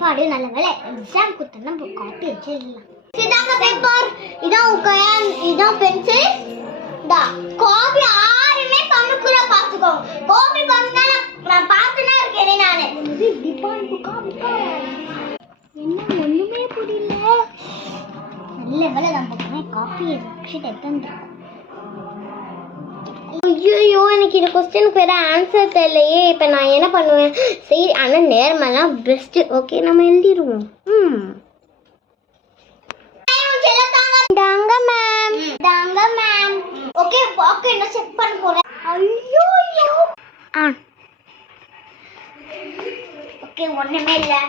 பாடு நல்ல வேலை எக்ஸாம் கொடுத்தா நம்ம காப்பி வச்சிடலாம். இதாங்க பேப்பர், இதான் பென்சில், காப்பி யாருமே பண்ணுக்குள்ள பாத்துக்கோங்க. காப்பி பண்ணா நான் பார்த்துனா இருக்கேன். நானு என்ன ஒண்ணுமே புரியல. நல்ல வேலை நம்ம காப்பி எடுத்துருக்கோம். ஐயோ எனக்கு இந்த கொஸ்டினுக்கு வேற ஆன்சர் தெரியலையே. இப்போ நான் என்ன பண்ணுவேன்? சரி ஆனால் நேர்மைலாம் பெஸ்ட். ஓகே நம்ம எழுதிடுவோம். தாங்க மேம், தாங்க மேம். ஓகே ஓகே நான் செக் பண்ண போறேன். ஐயோ ஓகே ஒண்ணுமே இல்லை.